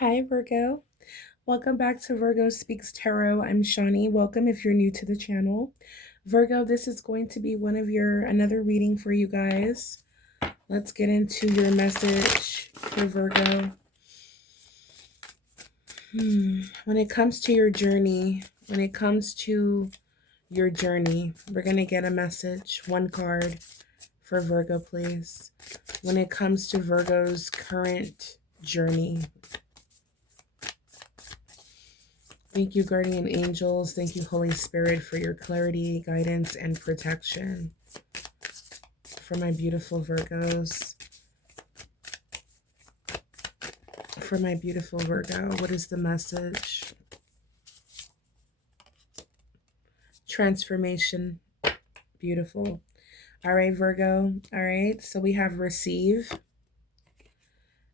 Hi, Virgo. Welcome back to Virgo Speaks Tarot. I'm Shawnee. Welcome if you're new to the channel. Virgo, this is going to be another reading for you guys. Let's get into your message for Virgo. When it comes to your journey, we're going to get a message. One card for Virgo, please. When it comes to Virgo's current journey. Thank you, guardian angels. Thank you, Holy Spirit, for your clarity, guidance, and protection. For my beautiful Virgos. For my beautiful Virgo, what is the message? Transformation. Beautiful. All right, Virgo. All right, so we have receive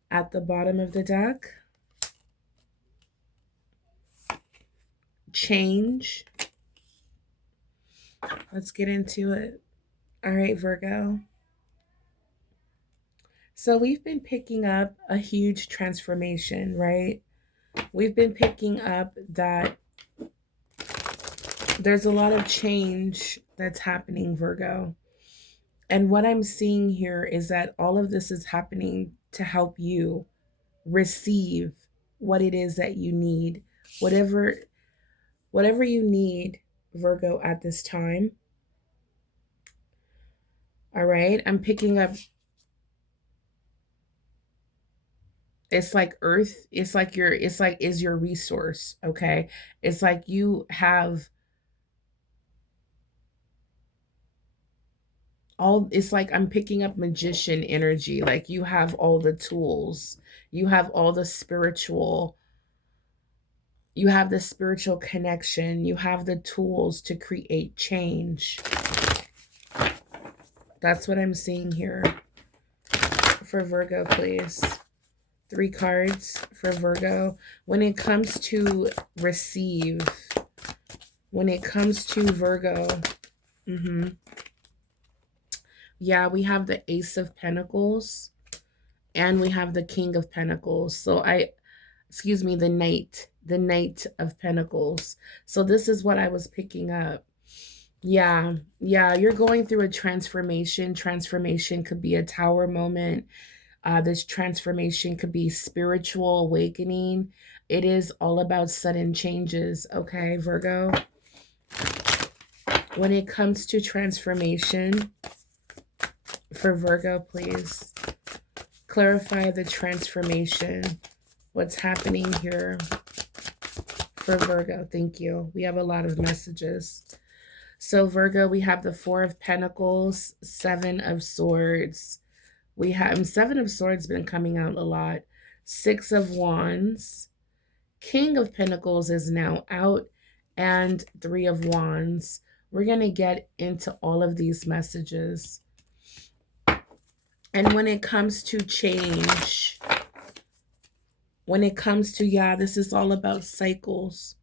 at the bottom of the deck. Change. Let's get into it. All right, Virgo. So we've been picking up a huge transformation, right? We've been picking up that there's a lot of change that's happening, Virgo. And what I'm seeing here is that all of this is happening to help you receive what it is that you need. Whatever you need, Virgo, at this time. All right, I'm picking up, it's like earth, it's like is your resource, okay? It's like you have it's like I'm picking up magician energy, like you have all the tools, you have all the spiritual, you have the spiritual connection, you have the tools to create change. That's what I'm seeing here for Virgo, please. 3 cards for Virgo. When it comes to receive, when it comes to Virgo, yeah, we have the Ace of Pentacles and we have the King of Pentacles. So the Knight of Pentacles. So this is what I was picking up. Yeah, you're going through a transformation. Transformation could be a tower moment. This transformation could be spiritual awakening. It is all about sudden changes, okay, Virgo? When it comes to transformation, for Virgo, please clarify the transformation. What's happening here for Virgo? Thank you. We have a lot of messages. So Virgo, we have the 4 of Pentacles, 7 of Swords. We have 7 of Swords been coming out a lot. 6 of Wands. King of Pentacles is now out. And 3 of Wands. We're going to get into all of these messages. And when it comes to change, when it comes to, this is all about cycles.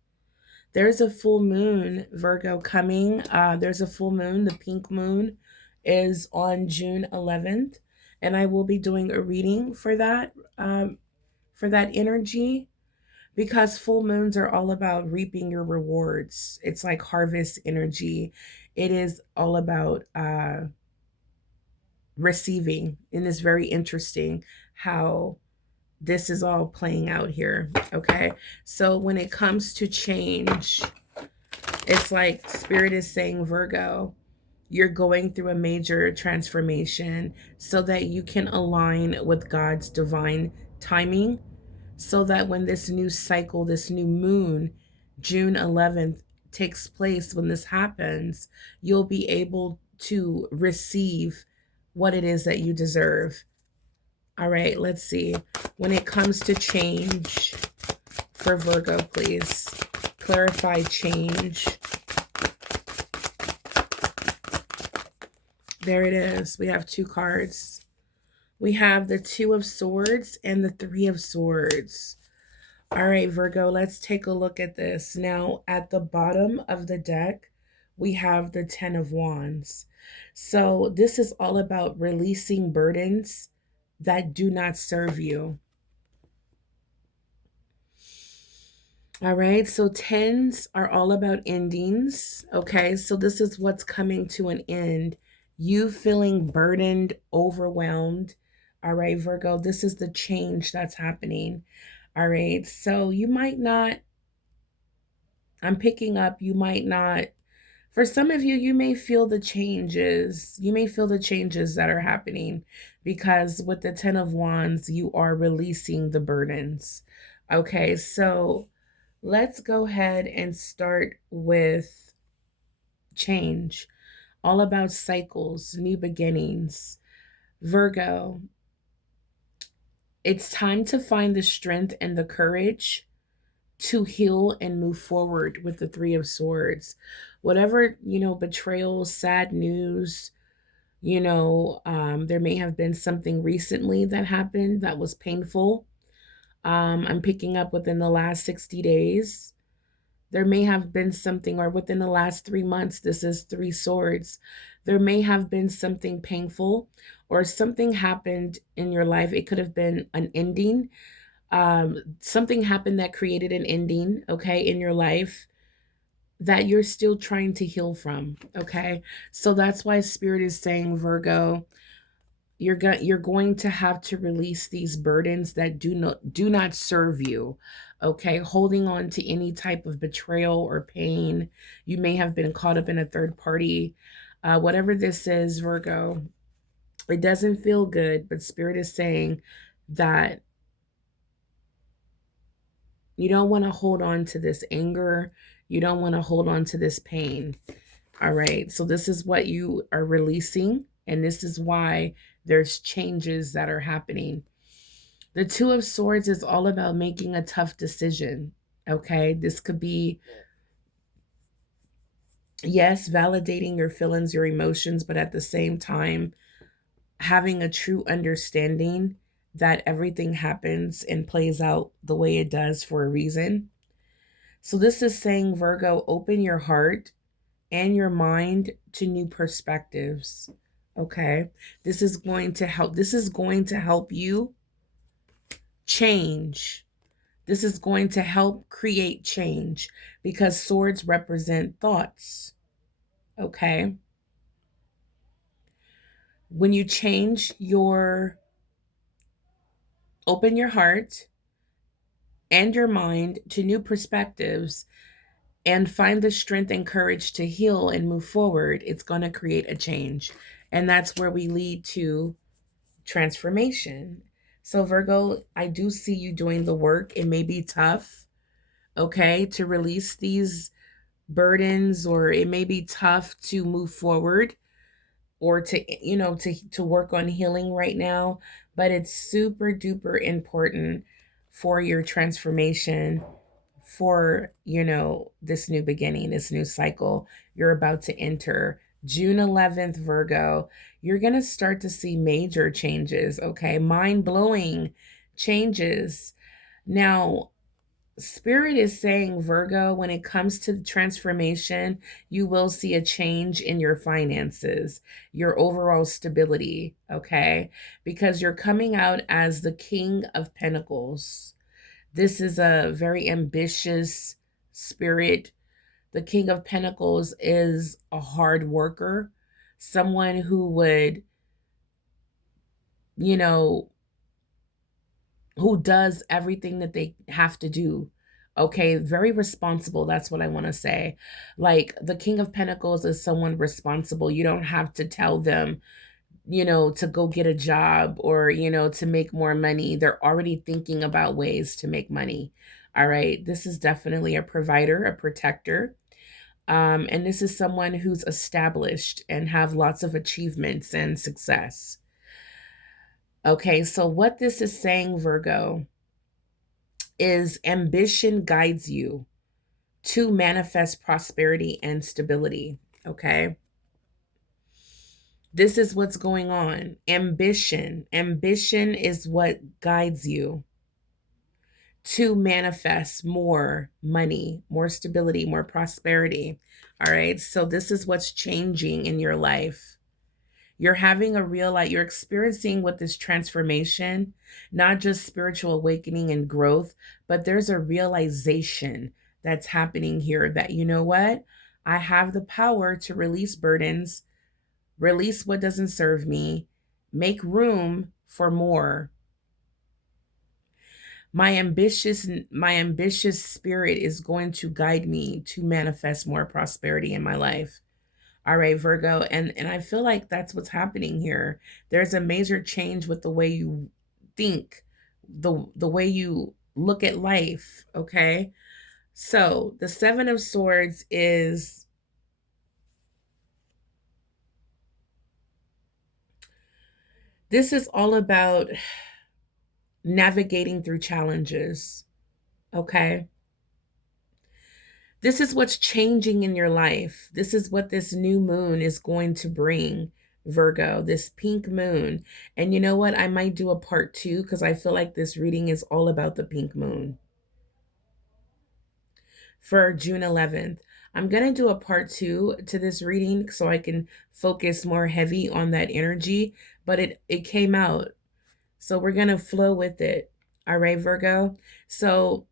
There's a full moon, Virgo, coming. There's a full moon. The pink moon is on June 11th. And I will be doing a reading for that energy, because full moons are all about reaping your rewards. It's like harvest energy. It is all about receiving. And it's very interesting how this is all playing out here, okay? So when it comes to change, it's like Spirit is saying, Virgo, you're going through a major transformation so that you can align with God's divine timing, so that when this new cycle, this new moon, June 11th, takes place, when this happens, you'll be able to receive what it is that you deserve. All right, let's see. When it comes to change for Virgo, please clarify change. There it is. We have 2 cards. We have the 2 of Swords and the 3 of Swords. All right, Virgo, let's take a look at this. Now, at the bottom of the deck, we have the 10 of Wands. So this is all about releasing burdens that do not serve you. All right, so tens are all about endings. Okay, so this is what's coming to an end. You feeling burdened, overwhelmed. All right, Virgo, this is the change that's happening. All right, so you might not, I'm picking up, you might not, for some of you, you may feel the changes. You may feel the changes that are happening because with the Ten of Wands, you are releasing the burdens. Okay, so let's go ahead and start with change, all about cycles, new beginnings. Virgo, it's time to find the strength and the courage to heal and move forward with the Three of Swords. Whatever, betrayal, sad news, there may have been something recently that happened that was painful. I'm picking up within the last 60 days. There may have been something, or within the last 3 months, this is Three Swords. There may have been something painful or something happened in your life. It could have been an ending. Something happened that created an ending, okay, in your life that you're still trying to heal from, okay? So that's why Spirit is saying, Virgo, you're going to have to release these burdens that do not serve you. Okay, holding on to any type of betrayal or pain. You may have been caught up in a third party. Whatever this is, Virgo, it doesn't feel good, but Spirit is saying that you don't want to hold on to this anger. You don't want to hold on to this pain. All right, so this is what you are releasing, and this is why there's changes that are happening. The Two of Swords is all about making a tough decision. Okay, this could be, yes, validating your feelings, your emotions, but at the same time, having a true understanding that everything happens and plays out the way it does for a reason. So, this is saying, Virgo, open your heart and your mind to new perspectives. Okay, this is going to help. This is going to help you change. This is going to help create change because swords represent thoughts. Okay. When you open your heart and your mind to new perspectives and find the strength and courage to heal and move forward, it's going to create a change. And that's where we lead to transformation. So, Virgo, I do see you doing the work. It may be tough, okay, to release these burdens, or it may be tough to move forward or to work on healing right now, but it's super duper important for your transformation, for this new beginning, this new cycle you're about to enter. June 11th, Virgo, you're going to start to see major changes, okay? Mind-blowing changes. Now, Spirit is saying, Virgo, when it comes to transformation, you will see a change in your finances, your overall stability, okay? Because you're coming out as the King of Pentacles. This is a very ambitious spirit. The King of Pentacles is a hard worker, someone who would, you know, who does everything that they have to do. Okay, very responsible. That's what I want to say. Like the King of Pentacles is someone responsible. You don't have to tell them, to go get a job or, to make more money. They're already thinking about ways to make money. All right, this is definitely a provider, a protector. And this is someone who's established and have lots of achievements and success. Okay, so what this is saying, Virgo, is ambition guides you to manifest prosperity and stability. Okay. This is what's going on. Ambition. Ambition is what guides you to manifest more money, more stability, more prosperity. All right. So this is what's changing in your life. You're having a real, like, you're experiencing with this transformation, not just spiritual awakening and growth, but there's a realization that's happening here that, you know what? I have the power to release burdens, release what doesn't serve me, make room for more. My ambitious spirit is going to guide me to manifest more prosperity in my life. All right, Virgo, and I feel like that's what's happening here. There's a major change with the way you think, the way you look at life, okay? So, the 7 of Swords is, this is all about navigating through challenges, okay? This is what's changing in your life. This is what this new moon is going to bring, Virgo, this pink moon. And you know what? I might do a part 2 because I feel like this reading is all about the pink moon for June 11th. I'm going to do a part 2 to this reading so I can focus more heavy on that energy, but it came out. So we're going to flow with it. All right, Virgo. So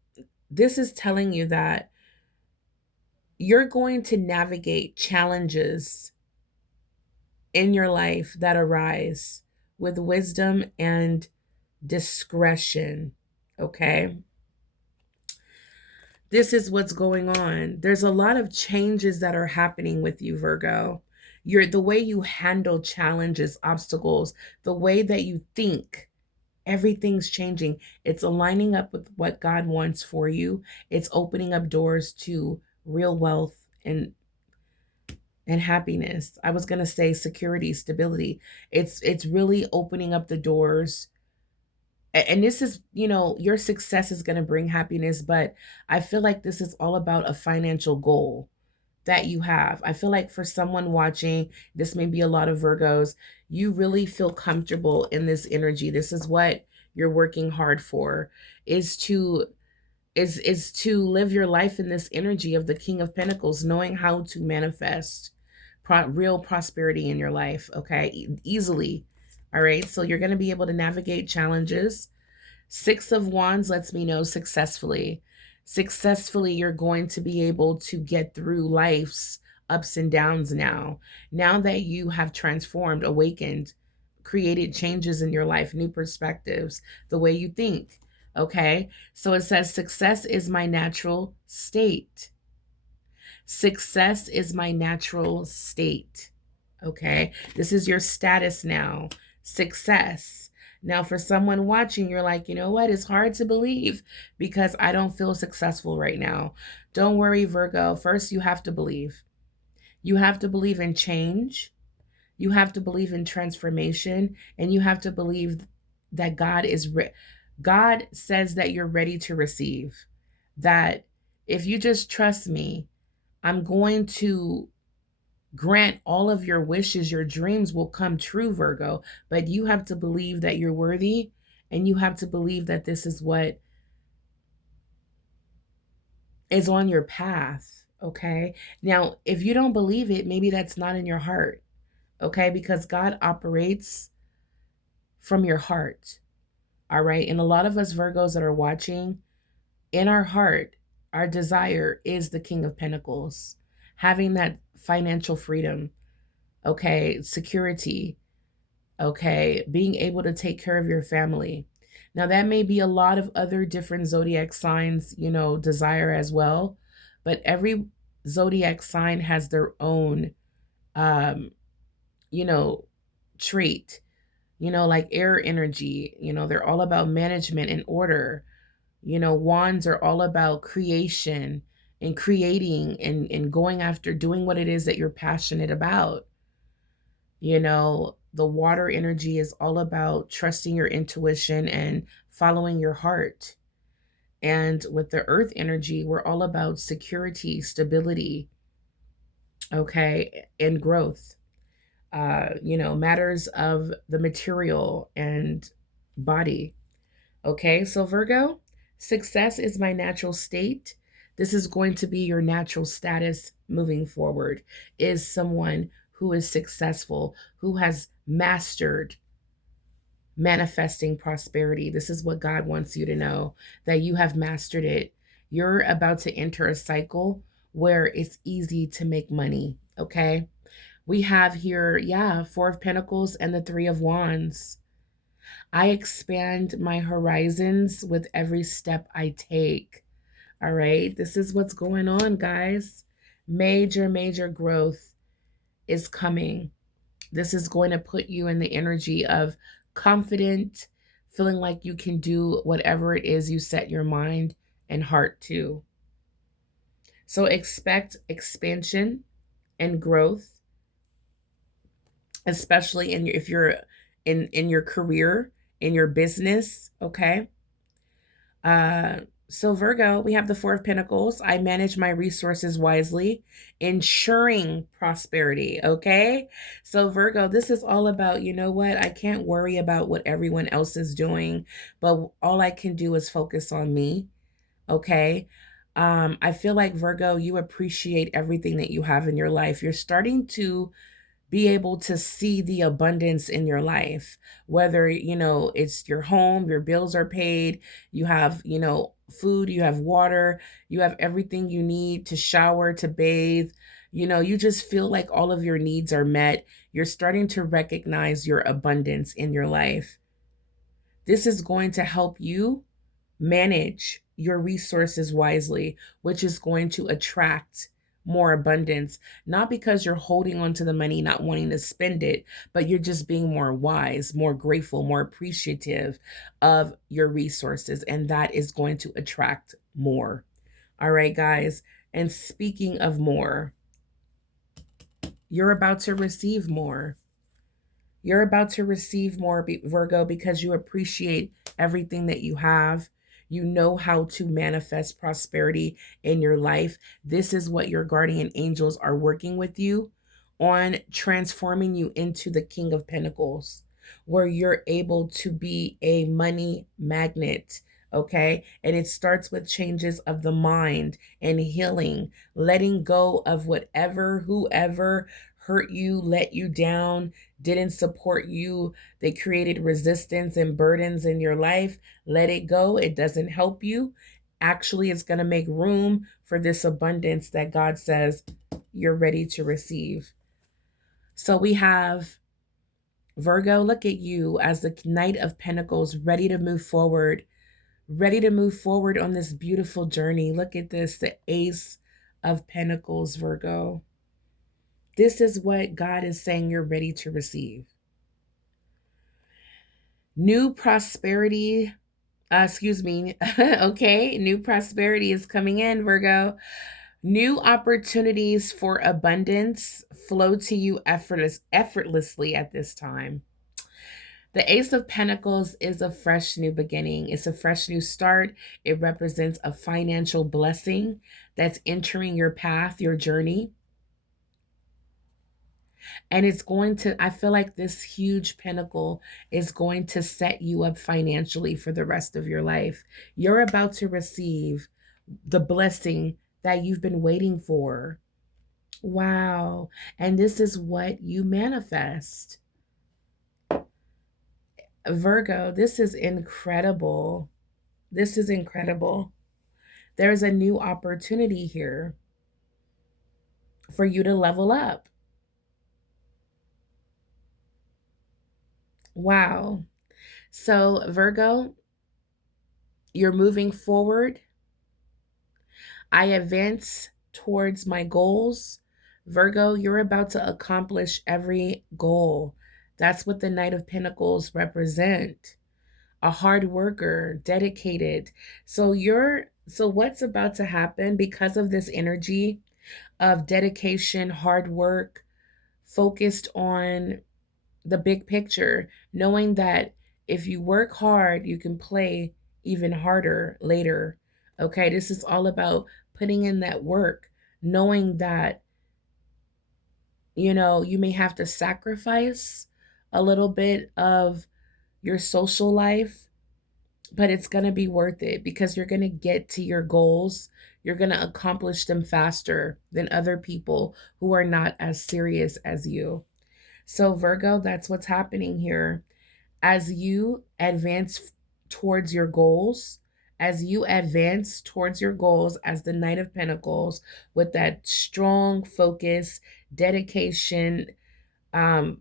this is telling you that you're going to navigate challenges in your life that arise with wisdom and discretion. Okay. This is what's going on. There's a lot of changes that are happening with you, Virgo. The way you handle challenges, obstacles, the way that you think, everything's changing. It's aligning up with what God wants for you. It's opening up doors to real wealth and happiness. I was going to say security, stability. It's really opening up the doors. And this is, your success is going to bring happiness, but I feel like this is all about a financial goal that you have. I feel like for someone watching, this may be a lot of Virgos, you really feel comfortable in this energy. This is what you're working hard for, is to live your life in this energy of the King of Pentacles, knowing how to manifest real prosperity in your life, okay? Easily. All right, so you're going to be able to navigate challenges. 6 of Wands lets me know successfully. Successfully, you're going to be able to get through life's ups and downs now. Now that you have transformed, awakened, created changes in your life, new perspectives, the way you think. Okay, so it says success is my natural state. Success is my natural state. Okay, this is your status now. Success. Now, for someone watching, you're like, you know what? It's hard to believe because I don't feel successful right now. Don't worry, Virgo. First, you have to believe. You have to believe in change. You have to believe in transformation, and you have to believe that God says that you're ready to receive. That if you just trust me, I'm going to grant all of your wishes. Your dreams will come true, Virgo. But you have to believe that you're worthy, and you have to believe that this is what is on your path. Okay. Now, if you don't believe it, maybe that's not in your heart. Okay. Because God operates from your heart. All right. And a lot of us Virgos that are watching, in our heart, our desire is the King of Pentacles, having that financial freedom, okay, security, okay, being able to take care of your family. Now, that may be a lot of other different zodiac signs, desire as well, but every zodiac sign has their own, you know, trait, like air energy, they're all about management and order. Wands are all about creation and creating and going after doing what it is that you're passionate about. The water energy is all about trusting your intuition and following your heart. And with the earth energy, we're all about security, stability, and growth. Matters of the material and body. Okay, so Virgo, success is my natural state. This is going to be your natural status moving forward, is someone who is successful, who has mastered manifesting prosperity. This is what God wants you to know, that you have mastered it. You're about to enter a cycle where it's easy to make money, okay? We have here, yeah, Four of Pentacles and the Three of Wands. I expand my horizons with every step I take. All right, this is what's going on, guys. Major growth is coming. This is going to put you in the energy of confident, feeling like you can do whatever it is you set your mind and heart to. So expect expansion and growth, especially if you're in your career, in your business, okay? So Virgo, we have the Four of Pentacles. I manage my resources wisely, ensuring prosperity, okay? So Virgo, this is all about, you know what? I can't worry about what everyone else is doing, but all I can do is focus on me, okay? I feel like Virgo, you appreciate everything that you have in your life. You're starting to be able to see the abundance in your life, whether, it's your home, your bills are paid, you have, food, you have water, you have everything you need to shower, to bathe, you just feel like all of your needs are met. You're starting to recognize your abundance in your life. This is going to help you manage your resources wisely, which is going to attract more abundance, not because you're holding on to the money, not wanting to spend it, but you're just being more wise, more grateful, more appreciative of your resources. And that is going to attract more. All right, guys. And speaking of more, you're about to receive more. You're about to receive more, Virgo, because you appreciate everything that you have. You know how to manifest prosperity in your life. This is what your guardian angels are working with you on, transforming you into the King of Pentacles, where you're able to be a money magnet. Okay. And it starts with changes of the mind and healing, letting go of whatever, whoever hurt you, let you down, didn't support you. They created resistance and burdens in your life. Let it go. It doesn't help you. Actually, it's going to make room for this abundance that God says you're ready to receive. So we have Virgo, look at you as the Knight of Pentacles, ready to move forward, on this beautiful journey. Look at this, the Ace of Pentacles, Virgo. This is what God is saying you're ready to receive. New prosperity, okay, new prosperity is coming in, Virgo. New opportunities for abundance flow to you effortlessly at this time. The Ace of Pentacles is a fresh new beginning. It's a fresh new start. It represents a financial blessing that's entering your path, your journey. And it's going to, I feel like this huge pinnacle is going to set you up financially for the rest of your life. You're about to receive the blessing that you've been waiting for. Wow. And this is what you manifest. Virgo, this is incredible. This is incredible. There's a new opportunity here for you to level up. Wow. So, Virgo, you're moving forward. I advance towards my goals. Virgo, you're about to accomplish every goal. That's what the Knight of Pentacles represent. A hard worker, dedicated. So what's about to happen because of this energy of dedication, hard work, focused on the big picture, knowing that if you work hard, you can play even harder later. Okay, this is all about putting in that work, knowing that, you may have to sacrifice a little bit of your social life, but it's going to be worth it because you're going to get to your goals. You're going to accomplish them faster than other people who are not as serious as you. So Virgo, that's what's happening here. As you advance towards your goals, as you advance towards your goals as the Knight of Pentacles with that strong focus, dedication, um,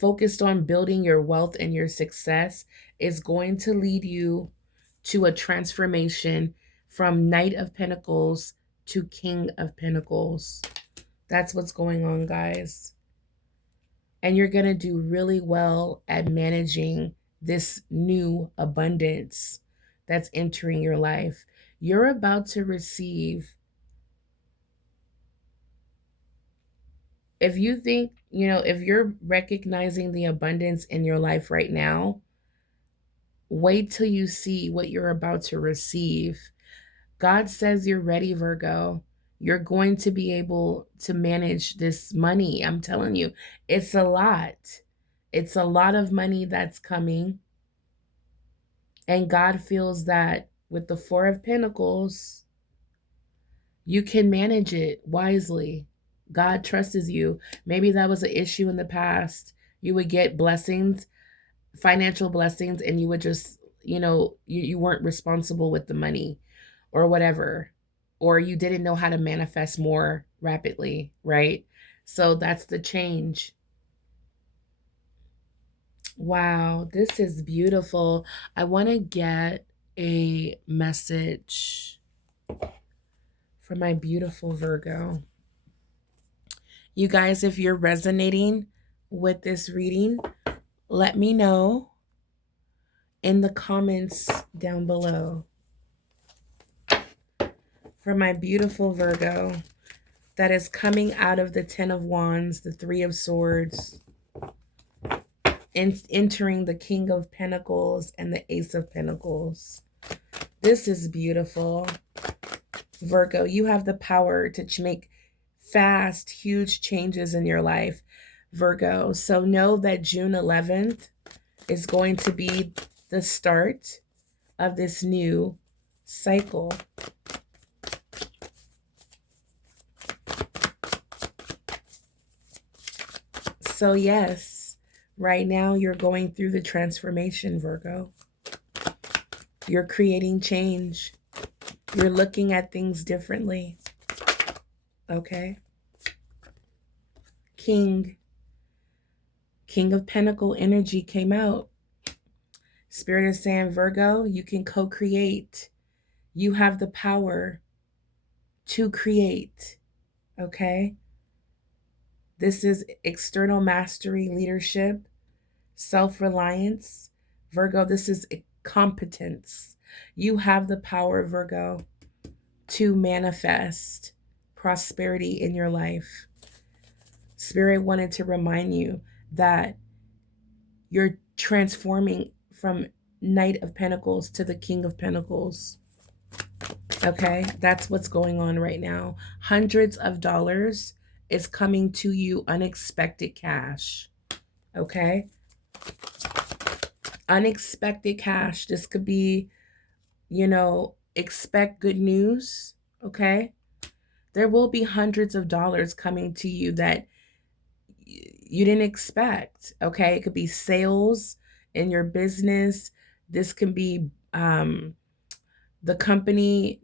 focused on building your wealth and your success, is going to lead you to a transformation from Knight of Pentacles to King of Pentacles. That's what's going on, guys. And you're going to do really well at managing this new abundance that's entering your life. You're about to receive, if you think, if you're recognizing the abundance in your life right now, wait till you see what you're about to receive. God says you're ready, Virgo. You're going to be able to manage this money. I'm telling you, it's a lot. It's a lot of money that's coming. And God feels that with the Four of Pentacles, you can manage it wisely. God trusts you. Maybe that was an issue in the past. You would get blessings, financial blessings, and you would just, you weren't responsible with the money or whatever. Or you didn't know how to manifest more rapidly, right? So that's the change. Wow, this is beautiful. I want to get a message for my beautiful Virgo. You guys, if you're resonating with this reading, let me know in the comments down below. For my beautiful Virgo that is coming out of the Ten of Wands, the Three of Swords, and entering the King of Pentacles and the Ace of Pentacles. This is beautiful. Virgo, you have the power to make fast, huge changes in your life, Virgo. So know that June 11th is going to be the start of this new cycle. So yes, right now you're going through the transformation, Virgo. You're creating change. You're looking at things differently. Okay? King of Pentacle energy came out. Spirit is saying, Virgo, you can co-create. You have the power to create. Okay? This is external mastery, leadership, self-reliance. Virgo, this is competence. You have the power, Virgo, to manifest prosperity in your life. Spirit wanted to remind you that you're transforming from Knight of Pentacles to the King of Pentacles. Okay, that's what's going on right now. Hundreds of dollars is coming to you, unexpected cash. Okay, unexpected cash. This could be, expect good news. Okay, there will be hundreds of dollars coming to you that you didn't expect. Okay, it could be sales in your business. This can be the company.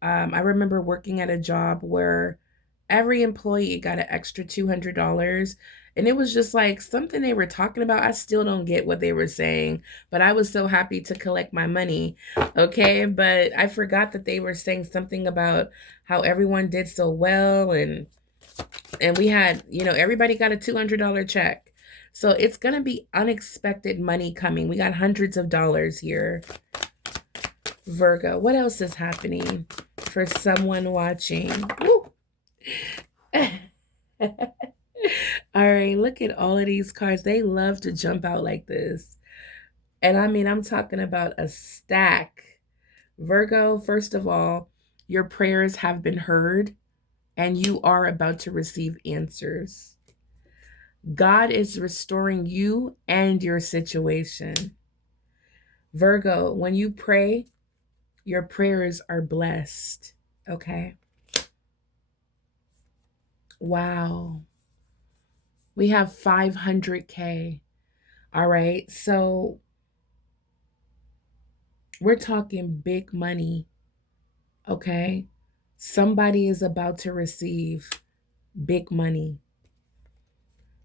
I remember working at a job where every employee got an extra $200, and it was just like something they were talking about. I still don't get what they were saying, but I was so happy to collect my money. Okay, but I forgot that they were saying something about how everyone did so well, and we had, everybody got a $200 check. So it's going to be unexpected money coming. We got hundreds of dollars here. Virgo, what else is happening for someone watching? All right, look at all of these cards. They love to jump out like this. And I mean, I'm talking about a stack. Virgo, first of all, your prayers have been heard and you are about to receive answers. God is restoring you and your situation. Virgo, when you pray, your prayers are blessed. Okay? Wow. We have 500K. All right. So we're talking big money. Okay. Somebody is about to receive big money.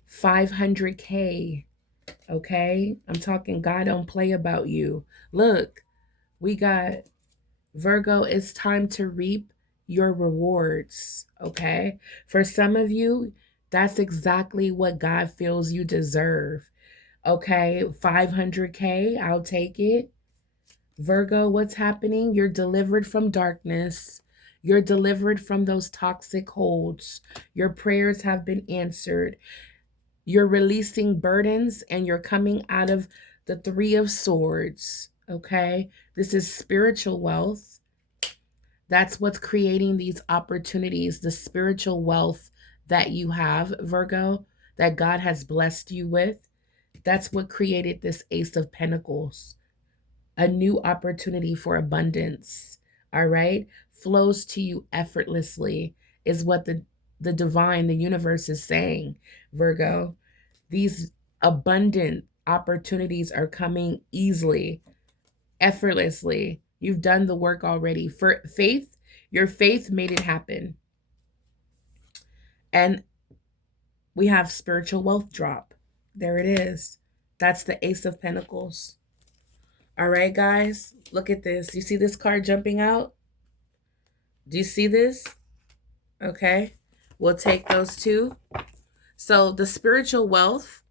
500K. Okay. I'm talking God don't play about you. Look, we got Virgo, it's time to reap your rewards. Okay. For some of you, that's exactly what God feels you deserve. Okay. 500K, I'll take it. Virgo, what's happening? You're delivered from darkness. You're delivered from those toxic holds. Your prayers have been answered. You're releasing burdens and you're coming out of the Three of Swords. Okay? This is spiritual wealth. That's what's creating these opportunities, the spiritual wealth that you have, Virgo, that God has blessed you with. That's what created this Ace of Pentacles. A new opportunity for abundance, all right, flows to you effortlessly, is what the divine, the universe is saying, Virgo. These abundant opportunities are coming easily, effortlessly. You've done the work already. For faith, your faith made it happen. And we have spiritual wealth drop. There it is. That's the Ace of Pentacles. All right, guys, look at this. You see this card jumping out? Do you see this? Okay. We'll take those two. So the spiritual wealth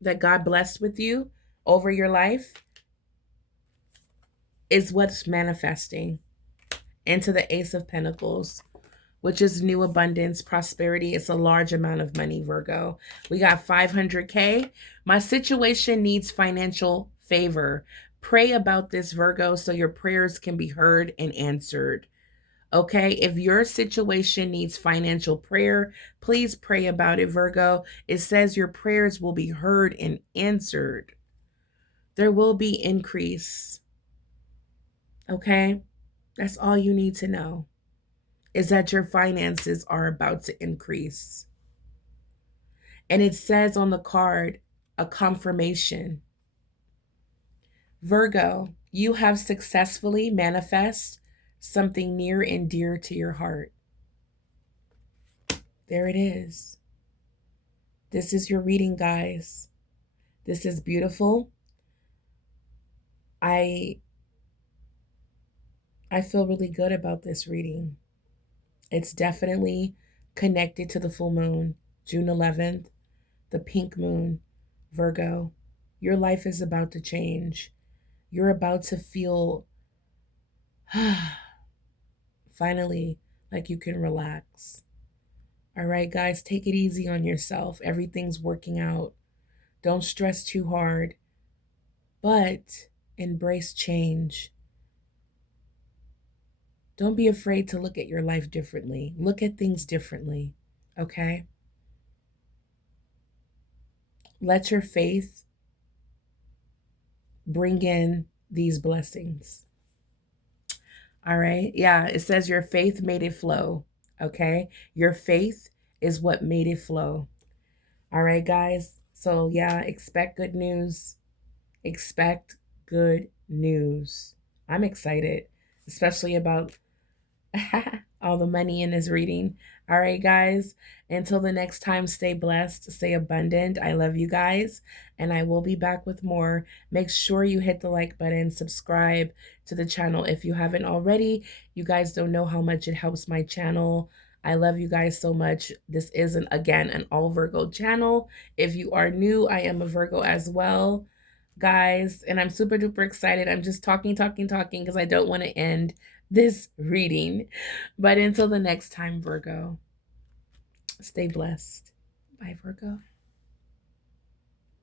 that God blessed with you over your life is what's manifesting into the Ace of Pentacles, which is new abundance, prosperity. It's a large amount of money, Virgo. We got 500K. My situation needs financial favor. Pray about this, Virgo, so your prayers can be heard and answered. Okay, if your situation needs financial prayer, please pray about it, Virgo. It says your prayers will be heard and answered. There will be increase. Okay, that's all you need to know, is that your finances are about to increase. And it says on the card, a confirmation. Virgo, you have successfully manifest something near and dear to your heart. There it is. This is your reading, guys. This is beautiful. I feel really good about this reading. It's definitely connected to the full moon, June 11th, the pink moon, Virgo. Your life is about to change. You're about to feel finally like you can relax. All right, guys, take it easy on yourself. Everything's working out. Don't stress too hard, but embrace change. Don't be afraid to look at your life differently. Look at things differently, okay? Let your faith bring in these blessings. All right? Yeah, it says your faith made it flow, okay? Your faith is what made it flow. All right, guys? So, yeah, expect good news. Expect good news. I'm excited, especially about all the money in this reading. All right, guys. Until the next time, stay blessed, stay abundant. I love you guys, and I will be back with more. Make sure you hit the like button, subscribe to the channel if you haven't already. You guys don't know how much it helps my channel. I love you guys so much. This isn't, again, an all Virgo channel. If you are new, I am a Virgo as well, guys, and I'm super duper excited. I'm just talking because I don't want to end this reading. But until the next time, Virgo, stay blessed. Bye, Virgo.